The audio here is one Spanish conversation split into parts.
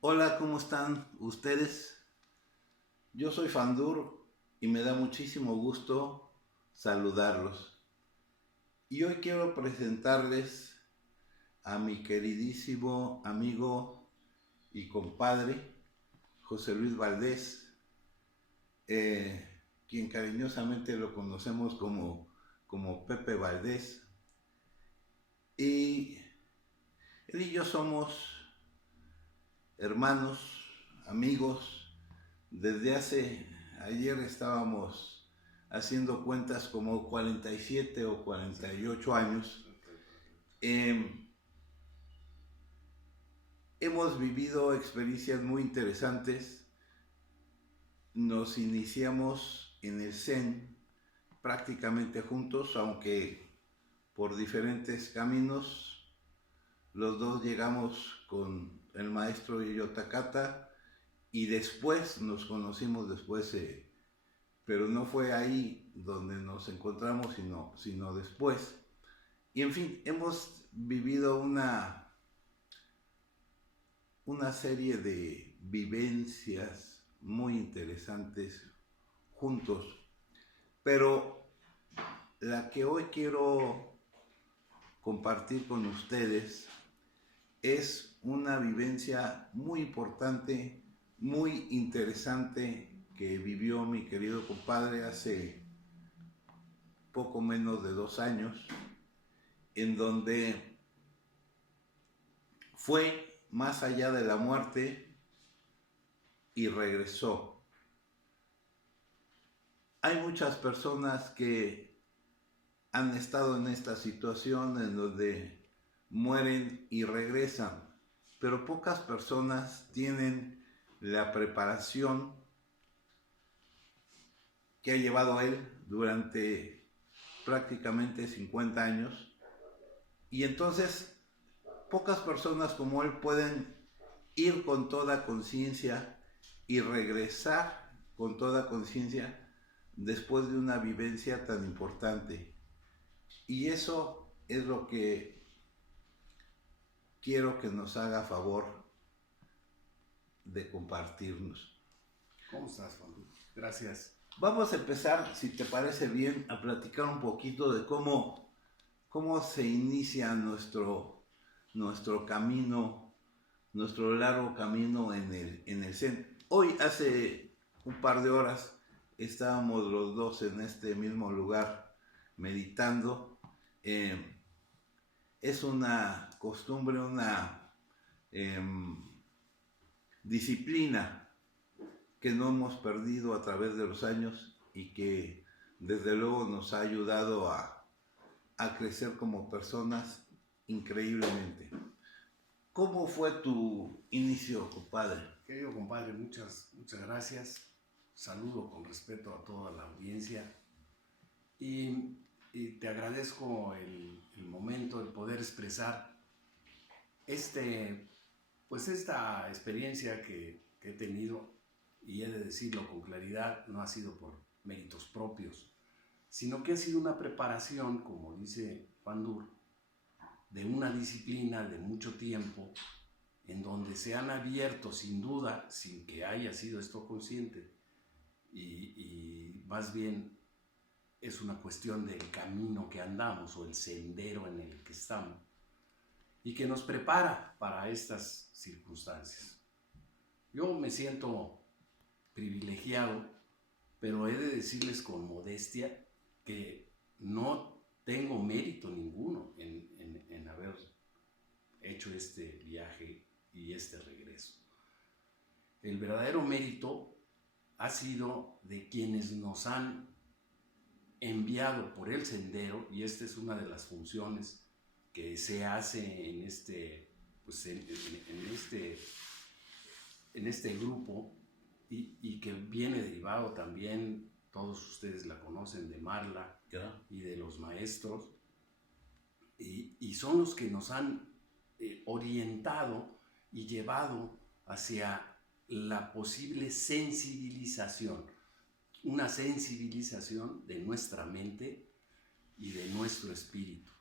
Hola, ¿cómo están ustedes? Yo soy Fandur y me da muchísimo gusto saludarlos. Y hoy quiero presentarles a mi queridísimo amigo y compadre José Luis Valdés, quien cariñosamente lo conocemos como Pepe Valdés. Y él y yo somos hermanos, amigos. Desde ayer estábamos haciendo cuentas como 47 o 48 años. Eh, Hemos vivido experiencias muy interesantes. Nos iniciamos en el Zen prácticamente juntos, aunque por diferentes caminos. Los dos llegamos con el maestro Yotakata y después nos conocimos después, pero no fue ahí donde nos encontramos, sino después. Y en fin, hemos vivido una serie de vivencias muy interesantes juntos, pero la que hoy quiero compartir con ustedes es una vivencia muy importante, muy interesante que vivió mi querido compadre hace poco menos de 2 años, en donde fue más allá de la muerte y regresó. Hay muchas personas que han estado en esta situación en donde mueren y regresan, pero pocas personas tienen la preparación que ha llevado a él durante prácticamente 50 años. Y entonces pocas personas como él pueden ir con toda conciencia y regresar con toda conciencia después de una vivencia tan importante. Y eso es lo que quiero que nos haga favor de compartirnos. ¿Cómo estás, Juan? Gracias. Vamos a empezar, si te parece bien, a platicar un poquito de cómo se inicia nuestro camino, nuestro largo camino en el Zen. Hoy, hace un par de horas, estábamos los dos en este mismo lugar meditando. Eh, es una costumbre, una eh, disciplina que no hemos perdido a través de los años y que desde luego nos ha ayudado a crecer como personas increíblemente. ¿Cómo fue tu inicio, compadre? Querido compadre, muchas gracias. Saludo con respeto a toda la audiencia y te agradezco el momento, el poder expresar esta experiencia que he tenido, y he de decirlo con claridad, no ha sido por méritos propios, sino que ha sido una preparación, como dice Fandur, de una disciplina de mucho tiempo, en donde se han abierto, sin duda, sin que haya sido esto consciente, y más bien es una cuestión del camino que andamos o el sendero en el que estamos, y que nos prepara para estas circunstancias. Yo me siento privilegiado, pero he de decirles con modestia que no tengo mérito ninguno en haber hecho este viaje y este regreso. El verdadero mérito ha sido de quienes nos han enviado por el sendero, y esta es una de las funciones que se hace en este grupo, y que viene derivado también, todos ustedes la conocen, de Marla y de los maestros, y son los que nos han orientado y llevado hacia la posible sensibilización, una sensibilización de nuestra mente y de nuestro espíritu.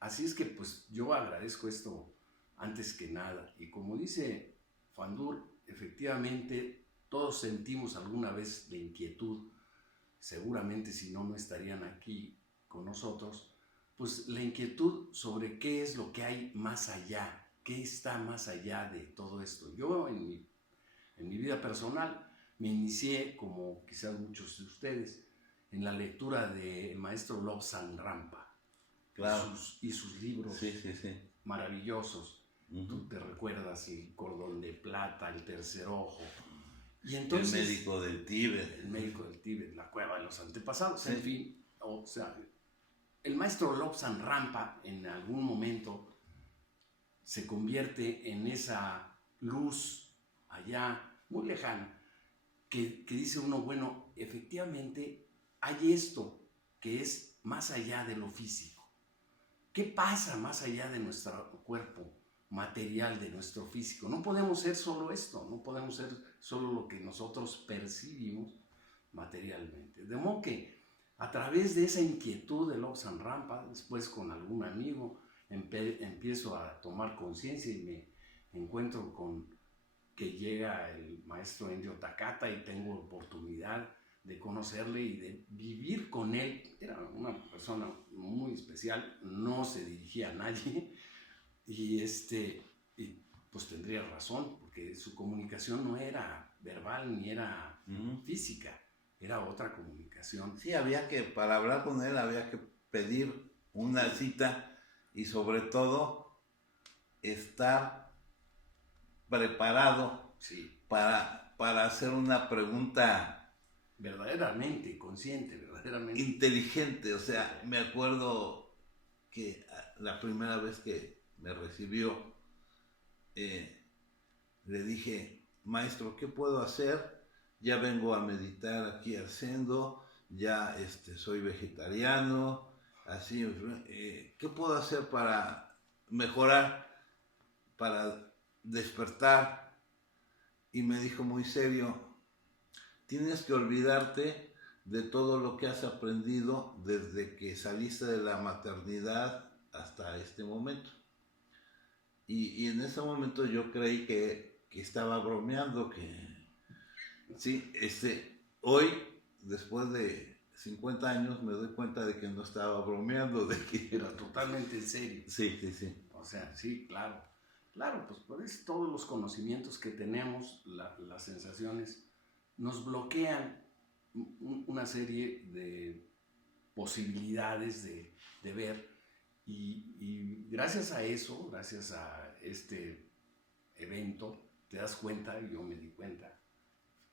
Así es que pues yo agradezco esto antes que nada, y como dice Fandur, efectivamente, todos sentimos alguna vez la inquietud, seguramente si no, no estarían aquí con nosotros, pues la inquietud sobre qué es lo que hay más allá, qué está más allá de todo esto. Yo en mi vida personal me inicié, como quizás muchos de ustedes, en la lectura del maestro Lobsang Rampa, Claro. y sus libros Sí, sí, sí. maravillosos. Uh-huh. Tú te recuerdas El Cordón de Plata, El Tercer Ojo. Y El entonces, médico del Tíbet. El médico del Tíbet, La Cueva de los Antepasados, Sí. en fin. O sea, el maestro Lobsang Rampa en algún momento se convierte en esa luz allá, muy lejana, que dice uno, bueno, efectivamente hay esto que es más allá de lo físico. ¿Qué pasa más allá de nuestro cuerpo material, de nuestro físico? No podemos ser solo esto, no podemos ser solo lo que nosotros percibimos materialmente. De modo que a través de esa inquietud de Lobsang Rampa, después con algún amigo, empiezo a tomar conciencia y me encuentro con que llega el maestro Enryo Takata y tengo oportunidad de conocerle y de vivir con él. Era una persona muy especial, no se dirigía a nadie y pues tendría razón, porque su comunicación no era verbal ni era física, era otra comunicación. Sí, para hablar con él había que pedir una cita y sobre todo estar preparado para hacer una pregunta verdaderamente consciente, verdaderamente inteligente. O sea, me acuerdo que la primera vez que me recibió, le dije, maestro, ¿qué puedo hacer? Ya vengo a meditar aquí al Zendo, ya soy vegetariano, así, ¿qué puedo hacer para mejorar, para despertar? Y me dijo muy serio, tienes que olvidarte de todo lo que has aprendido desde que saliste de la maternidad hasta este momento. Y en ese momento yo creí que estaba bromeando, que sí, hoy, después de 50 años, me doy cuenta de que no estaba bromeando, de que era totalmente en serio. Sí, sí, sí. O sea, sí, claro. Claro, pues por eso todos los conocimientos que tenemos, las sensaciones, nos bloquean una serie de posibilidades de ver. Y gracias a eso, gracias a este evento, te das cuenta, y yo me di cuenta,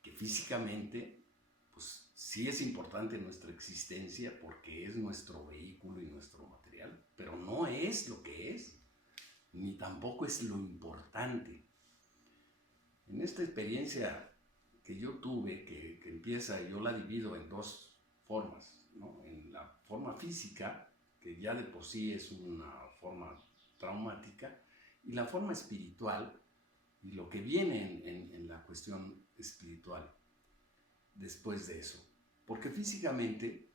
que físicamente, pues sí es importante nuestra existencia porque es nuestro vehículo y nuestro material, pero no es lo que es, ni tampoco es lo importante. En esta experiencia que yo tuve, que empieza, yo la divido en dos formas, ¿no? En la forma física, que ya de por sí es una forma traumática, y la forma espiritual, y lo que viene en la cuestión espiritual después de eso. Porque físicamente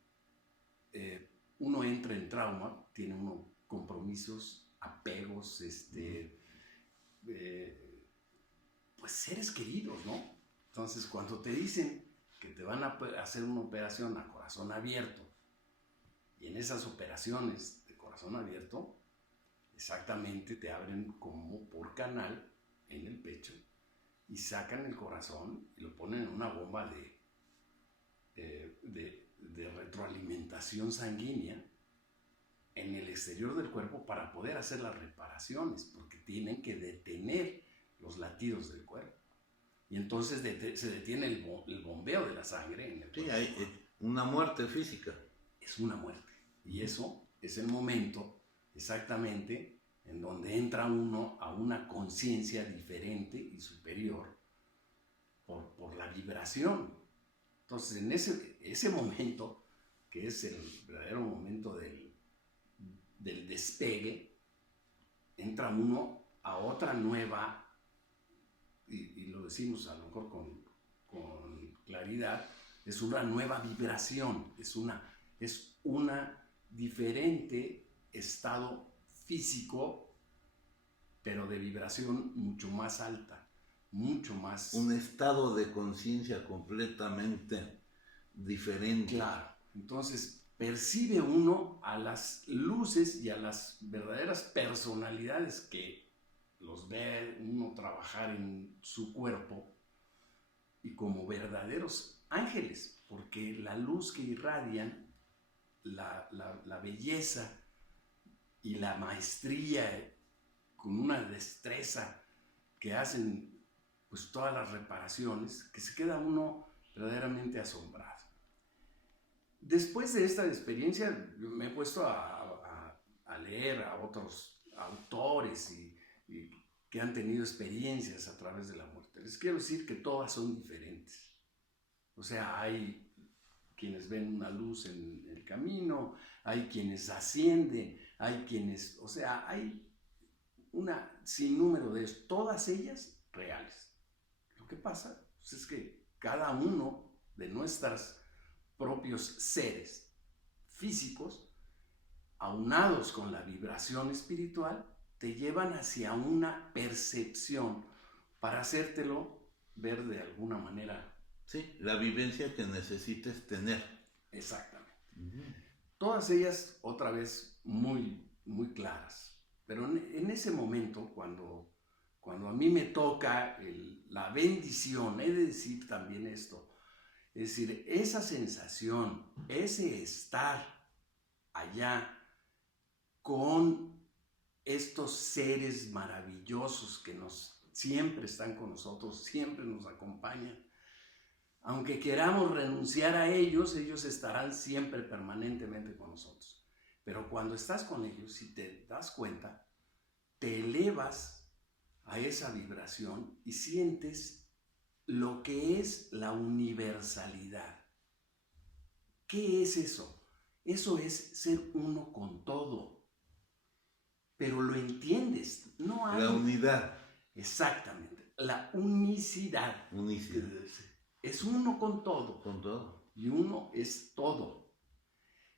uno entra en trauma, tiene uno compromisos, apegos, pues seres queridos, ¿no? Entonces cuando te dicen que te van a hacer una operación a corazón abierto, y en esas operaciones de corazón abierto, exactamente te abren como por canal en el pecho y sacan el corazón y lo ponen en una bomba de retroalimentación sanguínea en el exterior del cuerpo para poder hacer las reparaciones, porque tienen que detener los latidos del cuerpo. Y entonces se detiene el bombeo de la sangre en el cuerpo. Sí, hay una muerte física. Es una muerte. Y eso es el momento exactamente en donde entra uno a una conciencia diferente y superior por la vibración. Entonces, en ese momento, que es el verdadero momento del despegue, entra uno a otra nueva, y lo decimos a lo mejor con claridad, es una nueva vibración, es una diferente estado físico, pero de vibración mucho más alta, mucho más... Un estado de conciencia completamente diferente. Claro, entonces percibe uno a las luces y a las verdaderas personalidades que los ve uno trabajar en su cuerpo y como verdaderos ángeles, porque la luz que irradian, la belleza y la maestría con una destreza que hacen pues todas las reparaciones, que se queda uno verdaderamente asombrado. Después de esta experiencia me he puesto a leer a otros autores y que han tenido experiencias a través de la muerte. Les quiero decir que todas son diferentes. O sea, hay quienes ven una luz en el camino, hay quienes ascienden, hay quienes, o sea, hay una sinnúmero de todas ellas reales. Lo que pasa pues, es que cada uno de nuestros propios seres físicos, aunados con la vibración espiritual, te llevan hacia una percepción para hacértelo ver de alguna manera. Sí, la vivencia que necesites tener. Exactamente. Todas ellas, otra vez, muy, muy claras. Pero en ese momento, cuando a mí me toca la bendición, he de decir también esto, es decir, esa sensación, ese estar allá con estos seres maravillosos que siempre están con nosotros, siempre nos acompañan. Aunque queramos renunciar a ellos, ellos estarán siempre permanentemente con nosotros. Pero cuando estás con ellos, si te das cuenta, te elevas a esa vibración y sientes lo que es la universalidad. ¿Qué es eso? Eso es ser uno con todo. Pero lo entiendes. No hay... La unidad. Exactamente. La unicidad. Unicidad. Es uno con todo. Con todo. Y uno es todo.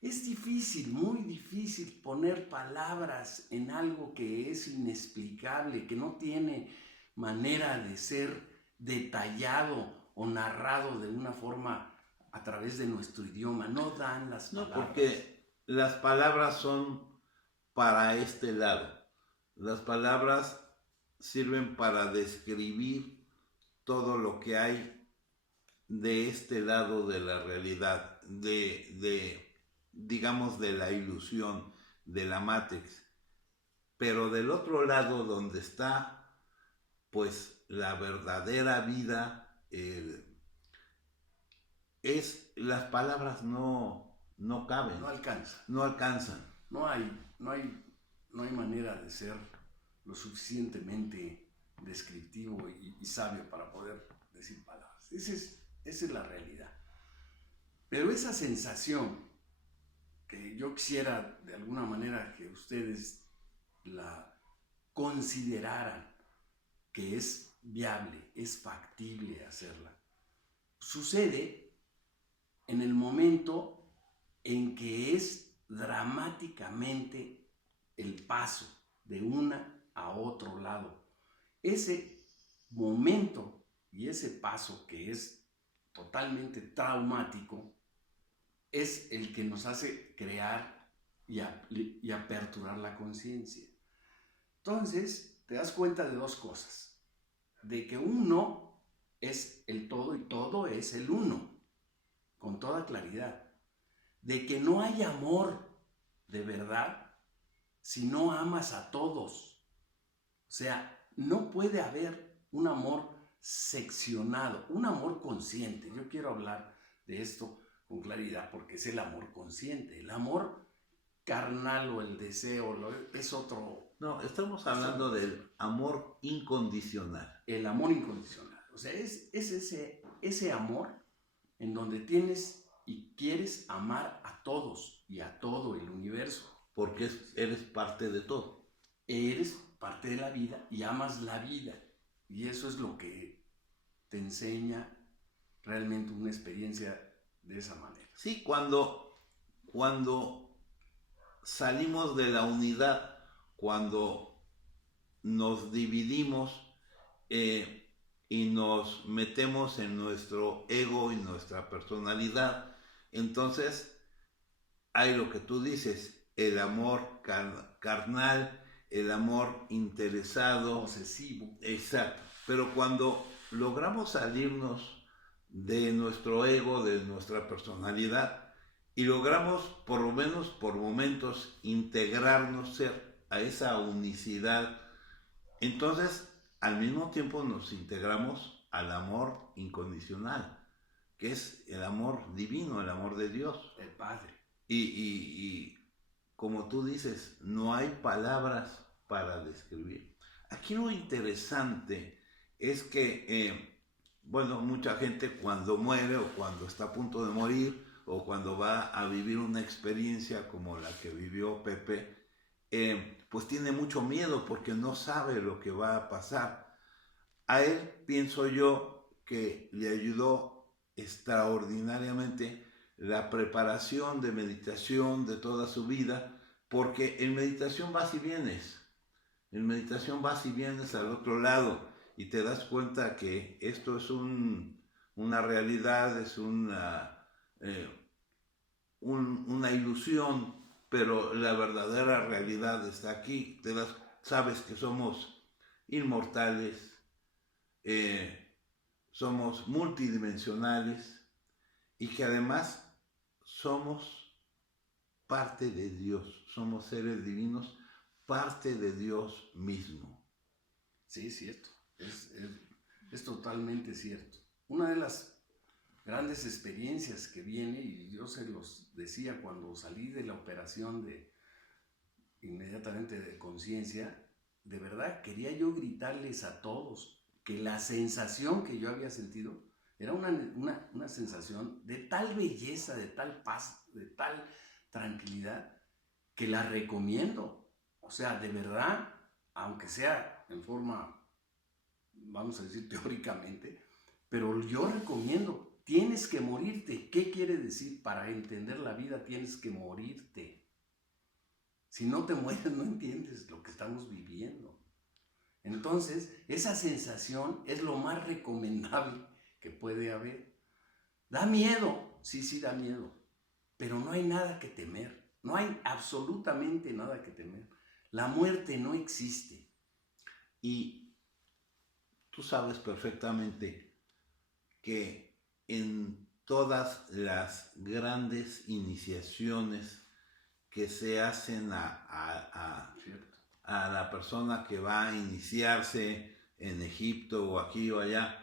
Es difícil, muy difícil poner palabras en algo que es inexplicable, que no tiene manera de ser detallado o narrado de una forma a través de nuestro idioma. No dan las palabras. No, porque las palabras son para este lado. Las palabras sirven para describir todo lo que hay de este lado de la realidad, digamos, de la ilusión, de la Matrix. Pero del otro lado, donde está, pues, la verdadera vida, las palabras no caben. No alcanza. No alcanzan. No hay manera de ser lo suficientemente descriptivo y sabio para poder decir palabras. Esa es la realidad. Pero esa sensación que yo quisiera de alguna manera que ustedes la consideraran que es viable, es factible hacerla, sucede en el momento en que es dramáticamente el paso de una a otro lado. Ese momento y ese paso que es totalmente traumático es el que nos hace crear y aperturar la conciencia. Entonces, te das cuenta de dos cosas. De que uno es el todo y todo es el uno, con toda claridad. De que no hay amor de verdad si no amas a todos. O sea, no puede haber un amor seccionado, un amor consciente. Yo quiero hablar de esto con claridad porque es el amor consciente. El amor carnal o el deseo es otro. No, estamos hablando del amor incondicional. El amor incondicional. O sea, es ese amor en donde tienes y quieres amar a todos y a todo el universo. Porque eres parte de todo. Eres parte de la vida y amas la vida. Y eso es lo que te enseña realmente una experiencia de esa manera. Sí, cuando salimos de la unidad, cuando nos dividimos, y nos metemos en nuestro ego y nuestra personalidad. Entonces hay lo que tú dices, el amor carnal, el amor interesado, posesivo. exacto. Pero cuando logramos salirnos de nuestro ego, de nuestra personalidad, y logramos por lo menos por momentos integrarnos, ser a esa unicidad, entonces al mismo tiempo nos integramos al amor incondicional, que es el amor divino, el amor de Dios. El Padre. Y como tú dices, no hay palabras para describir. Aquí lo interesante es que, bueno, mucha gente cuando muere o cuando está a punto de morir o cuando va a vivir una experiencia como la que vivió Pepe, pues tiene mucho miedo porque no sabe lo que va a pasar. A él pienso yo que le ayudó extraordinariamente la preparación de meditación de toda su vida, porque en meditación vas y vienes, en meditación vas y vienes al otro lado y te das cuenta que esto es una realidad, es una ilusión, pero la verdadera realidad está aquí. Sabes que somos inmortales, somos multidimensionales y que además somos parte de Dios, somos seres divinos, parte de Dios mismo. Sí, es cierto, es totalmente cierto. Una de las grandes experiencias que viene, y yo se los decía cuando salí de la operación inmediatamente de conciencia, de verdad quería yo gritarles a todos que la sensación que yo había sentido era una sensación de tal belleza, de tal paz, de tal tranquilidad, que la recomiendo. O sea, de verdad, aunque sea en forma, vamos a decir, teóricamente, pero yo recomiendo, tienes que morirte. ¿Qué quiere decir? Para entender la vida tienes que morirte. Si no te mueres, no entiendes lo que estamos viviendo. Entonces, esa sensación es lo más recomendable que puede haber. Da miedo, sí, da miedo, pero no hay nada que temer. No hay absolutamente nada que temer. La muerte no existe. Y tú sabes perfectamente que en todas las grandes iniciaciones que se hacen a la persona que va a iniciarse en Egipto o aquí o allá,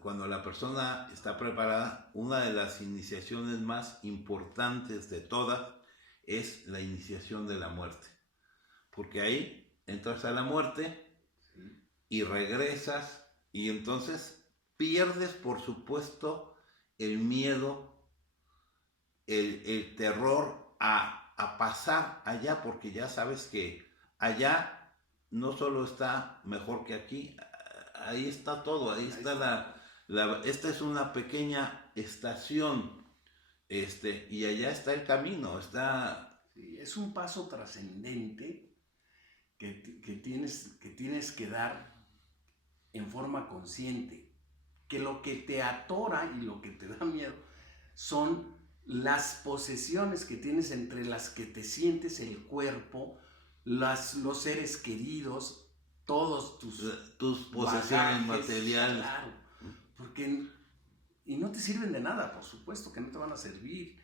cuando la persona está preparada, una de las iniciaciones más importantes de todas es la iniciación de la muerte. Porque ahí entras a la muerte y regresas y entonces pierdes, por supuesto, el miedo, el terror a pasar allá, porque ya sabes que allá no solo está mejor que aquí, ahí está todo, ahí está esta es una pequeña estación, y allá está el camino, está... Sí, es un paso trascendente que tienes que dar en forma consciente, que lo que te atora y lo que te da miedo son las posesiones que tienes entre las que te sientes el cuerpo, los seres queridos, todos tus posesiones materiales. Claro, porque y no te sirven de nada, por supuesto que no te van a servir.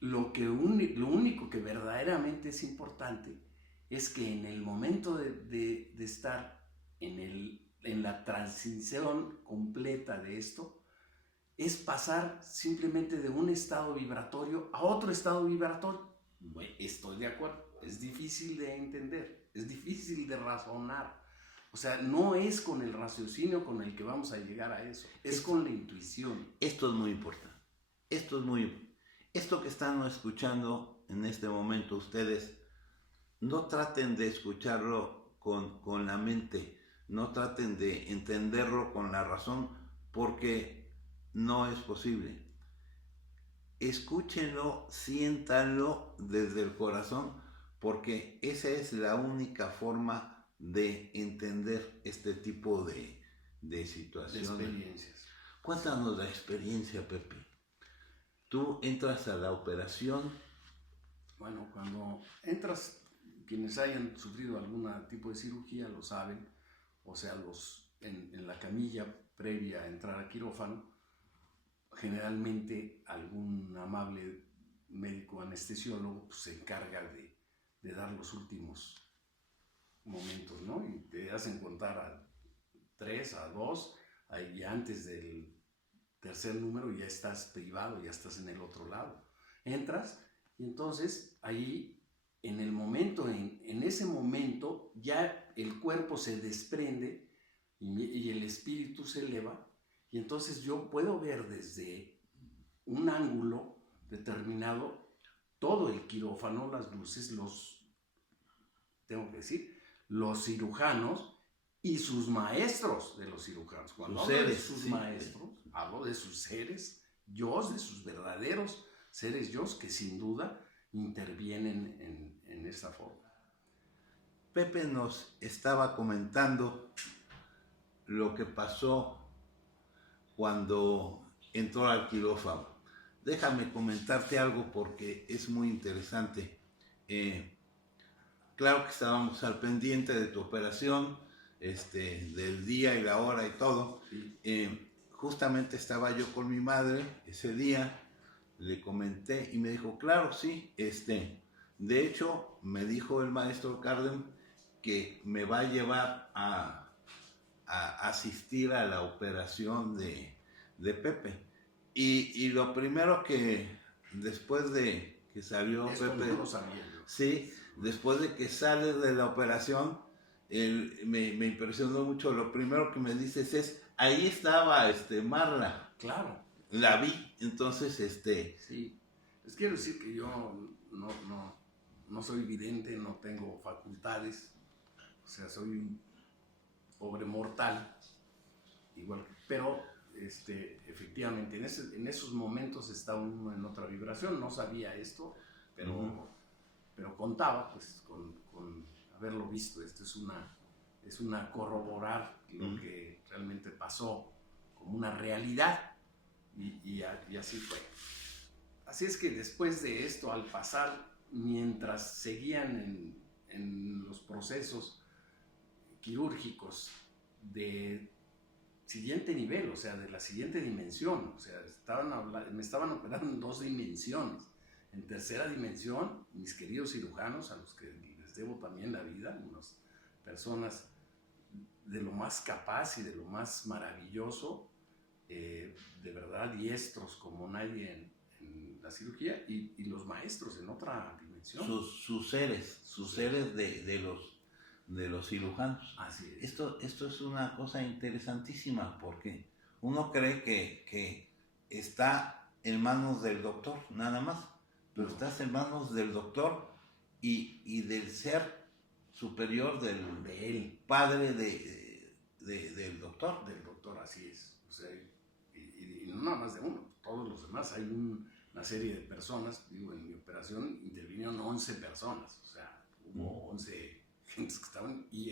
Lo único que verdaderamente es importante es que en el momento de estar en la transición completa de esto, es pasar simplemente de un estado vibratorio a otro estado vibratorio. Bueno, estoy de acuerdo, es difícil de entender, es difícil de razonar. O sea, no es con el raciocinio con el que vamos a llegar a eso, es con la intuición. Esto es muy importante, esto que están escuchando en este momento ustedes, no traten de escucharlo con la mente, no traten de entenderlo con la razón, porque no es posible. Escúchenlo, siéntanlo desde el corazón, porque esa es la única forma de entender este tipo de de situaciones. experiencias. Cuéntanos la experiencia, Pepe. Tú entras a la operación. Bueno, cuando entras, quienes hayan sufrido algún tipo de cirugía lo saben, o sea, en la camilla previa a entrar a quirófano, generalmente algún amable médico anestesiólogo pues, se encarga de dar los últimos momentos, ¿no? Y te hacen contar a 3, a 2, y antes del tercer número ya estás privado, ya estás en el otro lado. Entras y entonces ahí, en el momento, en ese momento, ya el cuerpo se desprende y el espíritu se eleva, y entonces yo puedo ver desde un ángulo determinado todo el quirófano, las luces, tengo que decir, los cirujanos y sus maestros de los cirujanos. Cuando hablo de sus maestros, hablo de sus seres, de sus verdaderos seres que sin duda intervienen en esa forma. Pepe nos estaba comentando lo que pasó cuando entró al quirófano. Déjame comentarte algo porque es muy interesante. Claro que estábamos al pendiente de tu operación, del día y la hora y todo. Justamente estaba yo con mi madre ese día, le comenté y me dijo, claro, sí, de hecho me dijo el maestro Carden que me va a llevar a asistir a la operación de Pepe. Y lo primero que, después de que salió Pepe, no lo sabía yo. Sí, después de que sale de la operación, me impresionó mucho. Lo primero que me dices es, ahí estaba Marla. Claro. La vi, entonces Sí, les quiero decir que yo no soy vidente, no tengo facultades, o sea, soy un pobre mortal, igual, pero efectivamente en esos momentos está uno en otra vibración. No sabía esto, pero contaba pues con haberlo visto. Esto es una corroborar lo que realmente pasó como una realidad, y así fue. Así es que después de esto, al pasar, mientras seguían en los procesos quirúrgicos de siguiente nivel, o sea, de la siguiente dimensión, o sea, me estaban operando en 2 dimensiones. En tercera dimensión, mis queridos cirujanos, a los que les debo también la vida, unas personas de lo más capaz y de lo más maravilloso, de verdad diestros como nadie en la cirugía, y los maestros en otra dimensión. Sus seres de los cirujanos. Así es. Esto es una cosa interesantísima porque uno cree que está en manos del doctor, nada más, pero estás en manos del doctor y del ser superior del padre del doctor. Del doctor, así es. O sea, y no nada más de uno, todos los demás. Hay una serie de personas, digo, en mi operación intervinieron 11 personas, o sea, hubo 11 gentes que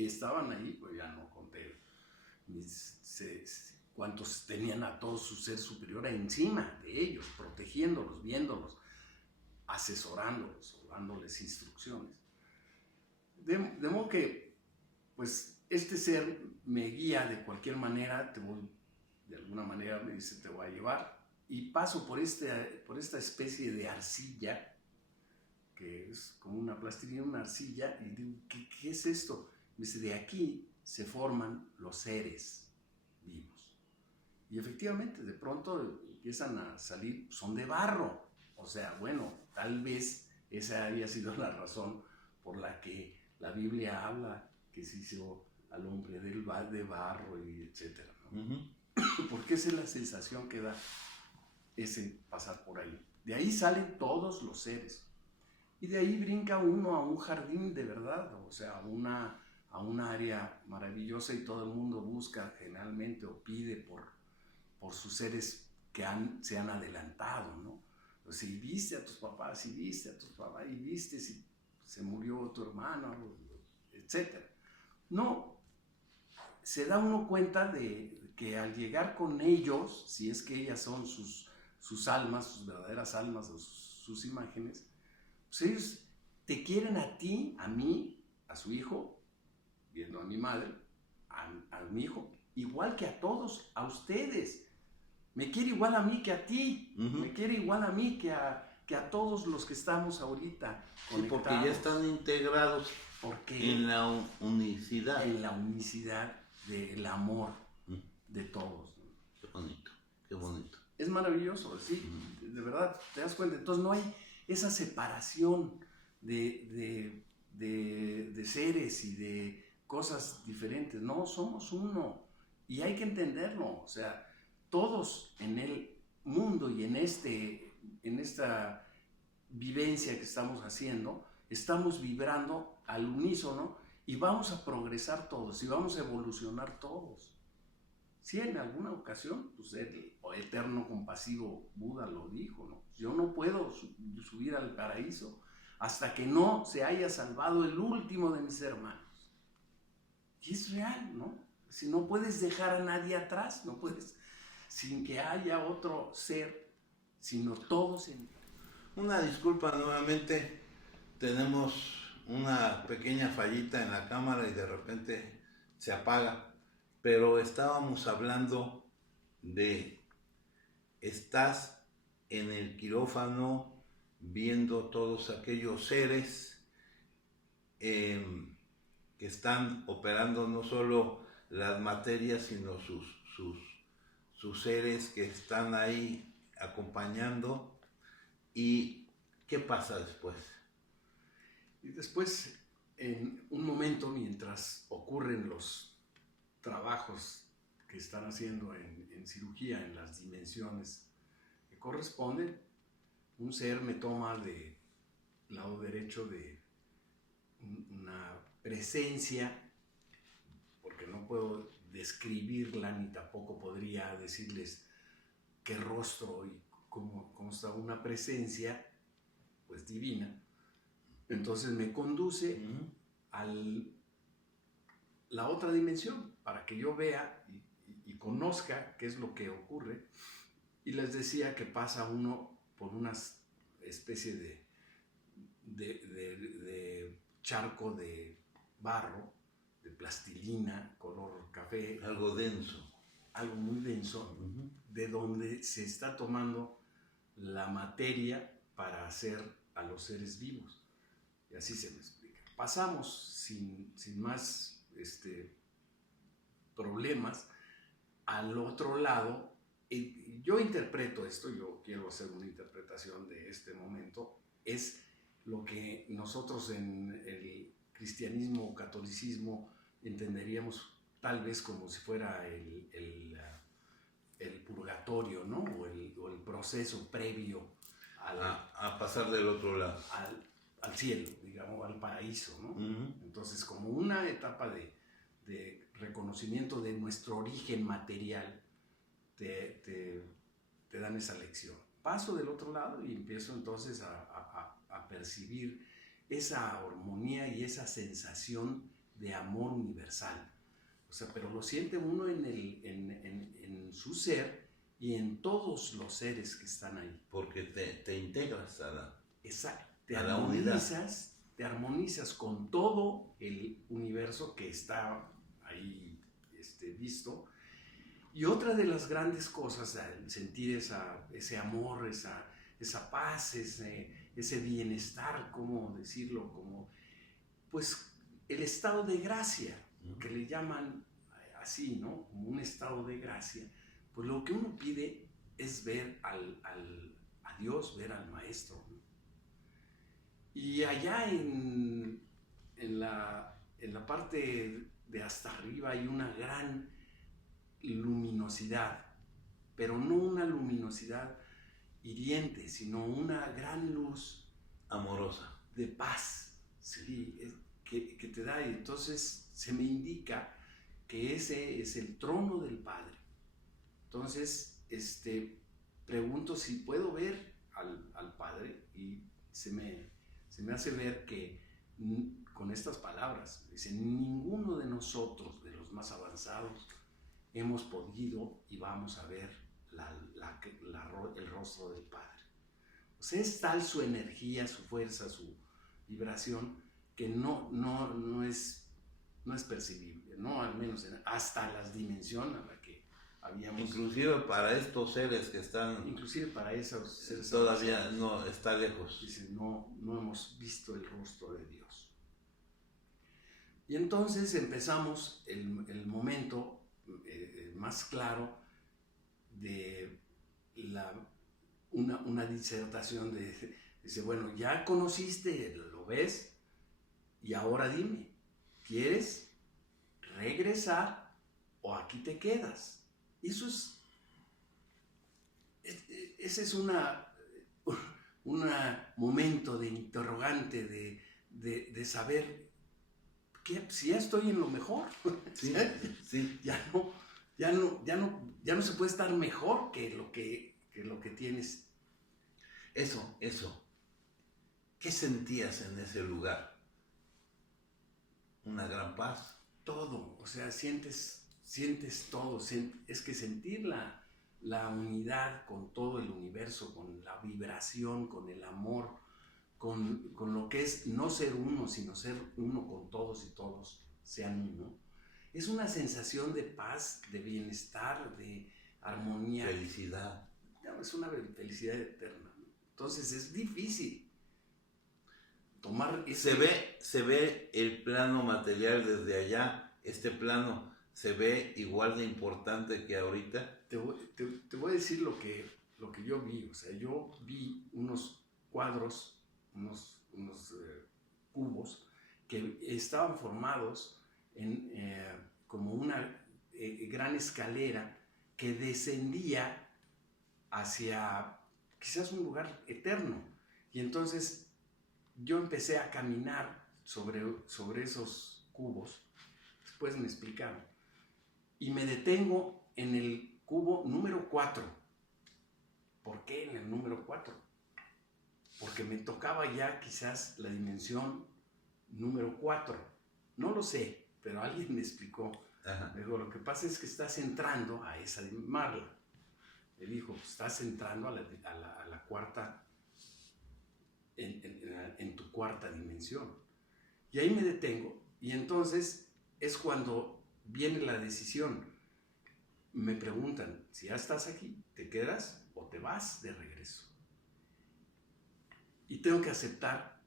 estaban ahí, pues ya no conté cuántos tenían a todo su ser superior encima de ellos, protegiéndolos, viéndolos, asesorándolos o dándoles instrucciones. De modo que, pues, este ser me guía de cualquier manera, de alguna manera me dice, te voy a llevar, y paso por esta especie de arcilla, que es como una plastilina, una arcilla, y digo, ¿qué es esto? Me dice, de aquí se forman los seres vivos. Y efectivamente, de pronto empiezan a salir, son de barro. O sea, bueno, tal vez esa haya sido la razón por la que la Biblia habla que se hizo al hombre de barro, y etcétera, ¿no? Porque esa es la sensación que da ese pasar por ahí. De ahí salen todos los seres. Y de ahí brinca uno a un jardín de verdad, o sea, a una área maravillosa, y todo el mundo busca generalmente o pide por sus seres que se han adelantado, ¿no? O sea, y viste a tus papás, y viste a tus papás, y viste si se murió tu hermano, etc. No, se da uno cuenta de que al llegar con ellos, si es que ellas son sus almas, sus verdaderas almas, o sus imágenes, pues ellos te quieren a ti, a mí, a su hijo, viendo a mi madre, a mi hijo, igual que a todos, a ustedes. Me quiere igual a mí que a ti, me quiere igual a mí que a todos los que estamos ahorita conectados. Sí, porque ya están integrados en la unicidad. En la unicidad del amor de todos. Qué bonito, qué bonito. Es maravilloso, sí, de verdad, te das cuenta. Entonces no hay esa separación de seres y de cosas diferentes. No, somos uno y hay que entenderlo. O sea, todos en el mundo y en esta vivencia que estamos haciendo, estamos vibrando al unísono y vamos a progresar todos y vamos a evolucionar todos. Sí, en alguna ocasión, pues el eterno compasivo Buda lo dijo, ¿no? Yo no puedo subir al paraíso hasta que no se haya salvado el último de mis hermanos. Y es real, ¿no? Si no puedes dejar a nadie atrás, no puedes, sin que haya otro ser, sino todos en... Una disculpa nuevamente, tenemos una pequeña fallita en la cámara y de repente se apaga. Pero estábamos hablando de, estás en el quirófano viendo todos aquellos seres que están operando no solo las materias, sino sus seres que están ahí acompañando. ¿Y qué pasa después? Y después, en un momento, mientras ocurren los trabajos que están haciendo en cirugía, en las dimensiones que corresponden, un ser me toma del lado derecho de una presencia, porque no puedo describirla ni tampoco podría decirles qué rostro y cómo está una presencia pues divina. Entonces me conduce a la otra dimensión para que yo vea y conozca qué es lo que ocurre. Y les decía que pasa uno por una especie de charco de barro, de plastilina, color café. Algo denso. Algo muy denso, de donde se está tomando la materia para hacer a los seres vivos. Y así se me explica. Pasamos sin más problemas al otro lado. Yo interpreto esto, yo quiero hacer una interpretación de este momento, es lo que nosotros en el cristianismo o catolicismo entenderíamos tal vez como si fuera el purgatorio, ¿no? O el proceso previo a pasar del otro lado. Al cielo, digamos, al paraíso, ¿no? Entonces, como una etapa de reconocimiento de nuestro origen material, te dan esa lección. Paso del otro lado y empiezo entonces a percibir esa armonía y esa sensación de amor universal. O sea, pero lo siente uno en su ser y en todos los seres que están ahí. Porque te integras a la... Exacto. Te armonizas con todo el universo que está ahí visto. Y otra de las grandes cosas, al sentir ese amor, esa paz, ese bienestar, ¿cómo decirlo? Como, pues, el estado de gracia, que le llaman así, ¿no? Como un estado de gracia. Pues lo que uno pide es ver a Dios, ver al Maestro, ¿no? Y allá en la parte de hasta arriba hay una gran luminosidad, pero no una luminosidad hiriente, sino una gran luz amorosa, de paz, sí, que te da. Y entonces se me indica que ese es el trono del Padre. Entonces, pregunto si puedo ver al Padre y se me hace ver que con estas palabras. Dice, ninguno de nosotros, de los más avanzados, hemos podido y vamos a ver el rostro del Padre. O sea, es tal su energía, su fuerza, su vibración, que no es percibible, ¿no? Al menos hasta las dimensiones a las que habíamos... Inclusive para estos seres que están... Inclusive para esos seres todavía avanzados, no está lejos. dice, no hemos visto el rostro de Dios. Y entonces empezamos el momento más claro de una disertación dice, bueno, ya conociste, lo ves, y ahora dime, ¿quieres regresar o aquí te quedas? Y ese es un momento de interrogante, de saber que si ya estoy en lo mejor, Sí, sí. ya no se puede estar mejor que lo que tienes. Eso. ¿Qué sentías en ese lugar? Una gran paz. Todo, o sea, sientes todo, es que sentir la unidad con todo el universo, con la vibración, con el amor, con lo que es no ser uno, sino ser uno con todos y todos sean uno. Es una sensación de paz, de bienestar, de armonía. Felicidad. Es una felicidad eterna. Entonces es difícil tomar ese... Se ve el plano material desde allá. Este plano se ve igual de importante que ahorita. Te voy a decir lo que yo vi. O sea, yo vi unos cuadros, unos cubos que estaban formados en como una gran escalera que descendía hacia quizás un lugar eterno. Y entonces yo empecé a caminar sobre esos cubos. Después me explicaron. Y me detengo en el cubo número 4. ¿Por qué en el número 4? Porque me tocaba ya quizás la dimensión número 4. No lo sé, pero alguien me explicó. Ajá. Me dijo, lo que pasa es que estás entrando a esa Marla. Me dijo, estás entrando a la cuarta, en tu cuarta dimensión. Y ahí me detengo, y entonces es cuando viene la decisión. Me preguntan, si ya estás aquí, ¿te quedas o te vas de regreso? Y tengo que aceptar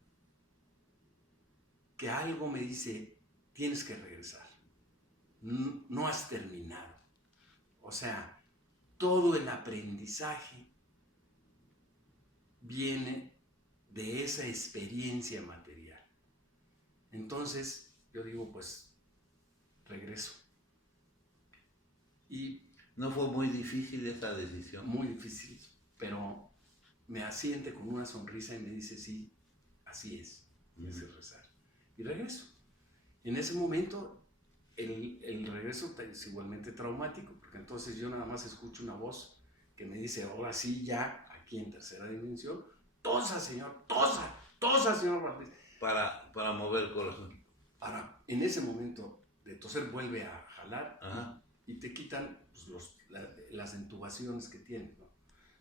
que algo me dice, tienes que regresar. No has terminado. O sea, todo el aprendizaje viene de esa experiencia material. Entonces, yo digo, pues, regreso. Y ¿No fue muy difícil esa decisión? muy difícil, pero me asiente con una sonrisa y me dice, sí, así es, tienes que regresar. Y regreso. En ese momento, el regreso es igualmente traumático, porque entonces yo nada más escucho una voz que me dice, ahora sí, ya, aquí en tercera dimensión, tosa, señor, tosa, señor Martínez. Para mover el corazón. En ese momento de toser, vuelve a jalar. Ajá. Y te quitan pues, las intubaciones que tienes, ¿no?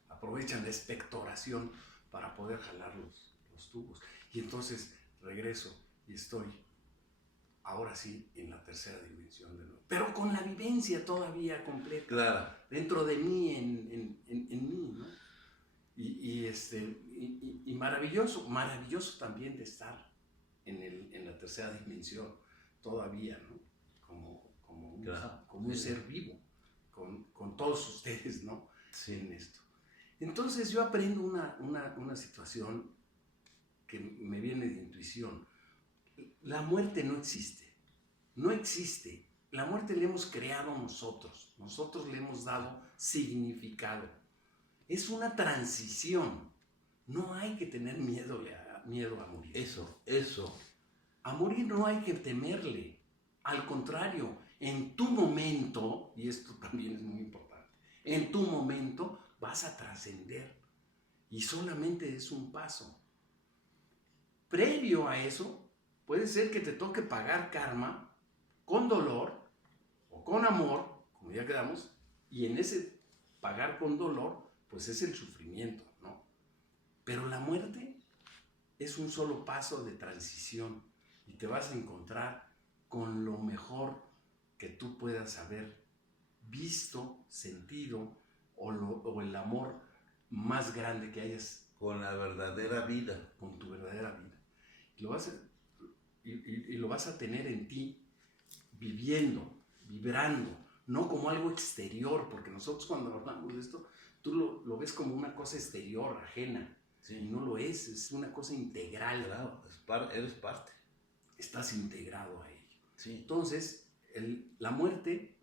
Aprovechan la expectoración para poder jalar los tubos. Y entonces regreso y estoy, ahora sí, en la tercera dimensión de nuevo. Pero con la vivencia todavía completa. Claro. Dentro de mí, en mí, ¿no? Y maravilloso también de estar en la tercera dimensión todavía, ¿no? Como un ser vivo, con todos ustedes, ¿no? Sí. En esto. Entonces yo aprendo una situación que me viene de intuición. La muerte no existe. No existe. La muerte la hemos creado nosotros. Nosotros le hemos dado significado. Es una transición. No hay que tener miedo a morir. Eso. A morir no hay que temerle. Al contrario, en tu momento, y esto también es muy importante, en tu momento vas a trascender. Y solamente es un paso. Previo a eso, puede ser que te toque pagar karma con dolor o con amor, como ya quedamos, y en ese pagar con dolor, pues es el sufrimiento, ¿no? Pero la muerte es un solo paso de transición y te vas a encontrar con lo mejor que tú puedas haber visto, sentido o el amor más grande que hayas con la verdadera vida, con tu verdadera vida. Y lo vas a tener en ti, viviendo, vibrando, no como algo exterior, porque nosotros cuando hablamos de esto, tú lo ves como una cosa exterior, ajena, sí. Y no lo es una cosa integral. Claro, eres parte. Estás integrado a ello. Sí. Entonces, la muerte,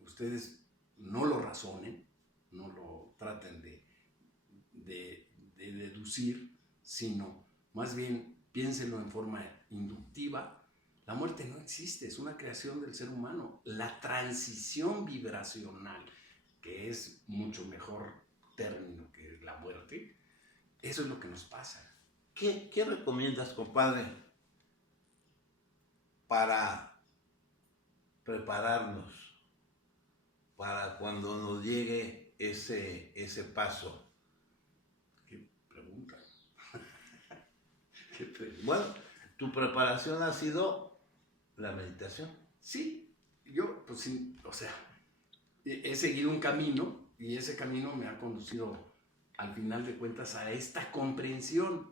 ustedes no lo razonen, no lo traten de deducir, sino más bien piénsenlo en forma inductiva. La muerte no existe, es una creación del ser humano. La transición vibracional, que es mucho mejor término que la muerte, eso es lo que nos pasa. ¿Qué recomiendas, compadre, para prepararnos para cuando nos llegue ese paso? ¿Qué pregunta? Bueno, tu preparación ha sido la meditación. Sí, yo, pues sí, o sea, he seguido un camino y ese camino me ha conducido al final de cuentas a esta comprensión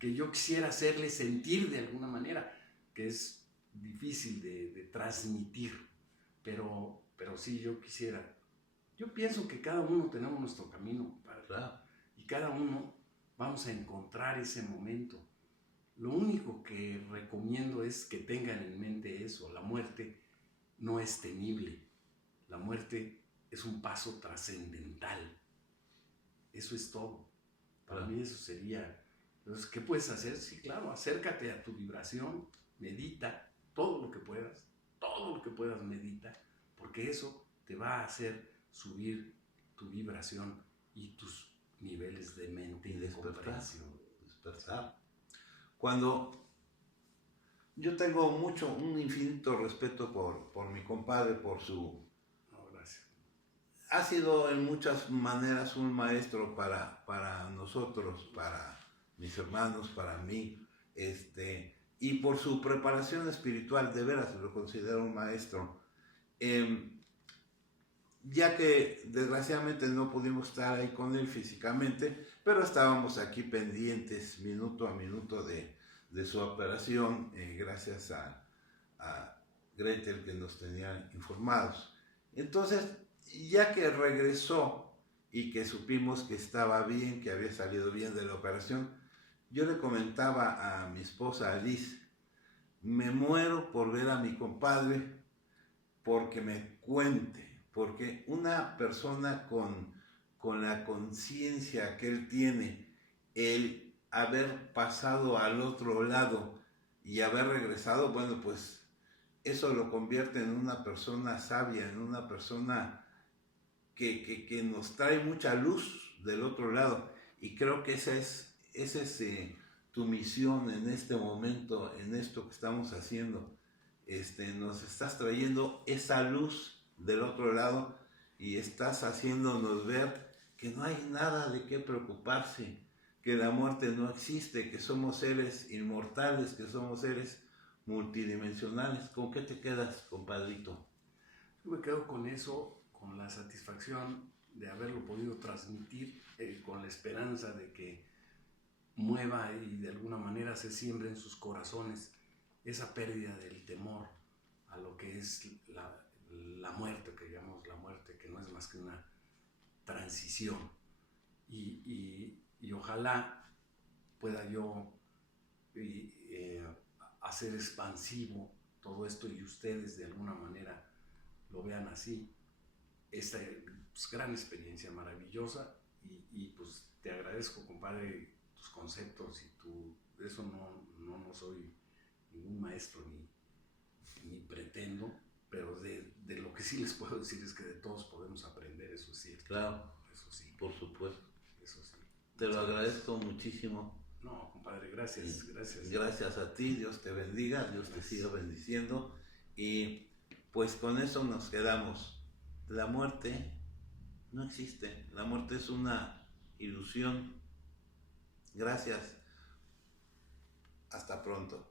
que yo quisiera hacerle sentir de alguna manera, que es difícil de transmitir, pero sí yo quisiera. Yo pienso que cada uno tenemos nuestro camino, padre, Claro. Y cada uno vamos a encontrar ese momento. Lo único que recomiendo es que tengan en mente eso: la muerte no es temible, la muerte es un paso trascendental. Eso es todo. Para mí eso sería. Entonces, ¿qué puedes hacer? Sí, claro, acércate a tu vibración, medita todo lo que puedas medita, porque eso te va a hacer subir tu vibración y tus niveles de mente y de comprensión. Despertar. Cuando yo tengo un infinito respeto por mi compadre, por su... No, gracias. Ha sido en muchas maneras un maestro para nosotros, para mis hermanos, para mí, y por su preparación espiritual, de veras lo considero un maestro. Ya que desgraciadamente no pudimos estar ahí con él físicamente, pero estábamos aquí pendientes minuto a minuto de su operación, gracias a Gretel, que nos tenía informados. Entonces, ya que regresó y que supimos que estaba bien, que había salido bien de la operación, yo le comentaba a mi esposa Alice: me muero por ver a mi compadre, porque me cuente, porque una persona con la conciencia que él tiene, el haber pasado al otro lado y haber regresado, bueno, pues eso lo convierte en una persona sabia, en una persona que nos trae mucha luz del otro lado. Y creo que esa es tu misión en este momento, en esto que estamos haciendo. Nos estás trayendo esa luz del otro lado y estás haciéndonos ver que no hay nada de qué preocuparse, que la muerte no existe, que somos seres inmortales, que somos seres multidimensionales. ¿Con qué te quedas, compadrito? Yo me quedo con eso, con la satisfacción de haberlo podido transmitir, con la esperanza de que mueva y de alguna manera se siembre en sus corazones esa pérdida del temor a lo que es la muerte, que llamamos la muerte, que no es más que una transición. Y ojalá pueda yo hacer expansivo todo esto y ustedes de alguna manera lo vean así. Esta gran experiencia maravillosa y pues te agradezco, compadre, tus conceptos y eso no soy ningún maestro ni pretendo, pero de lo que sí les puedo decir es que de todos podemos aprender, eso sí. Claro, eso sí. Por supuesto. Eso sí. Te lo agradezco muchísimo. No, compadre, gracias, gracias. Gracias a ti, Dios te bendiga, Dios te siga bendiciendo. Y pues con eso nos quedamos. La muerte no existe, la muerte es una ilusión. Gracias, hasta pronto.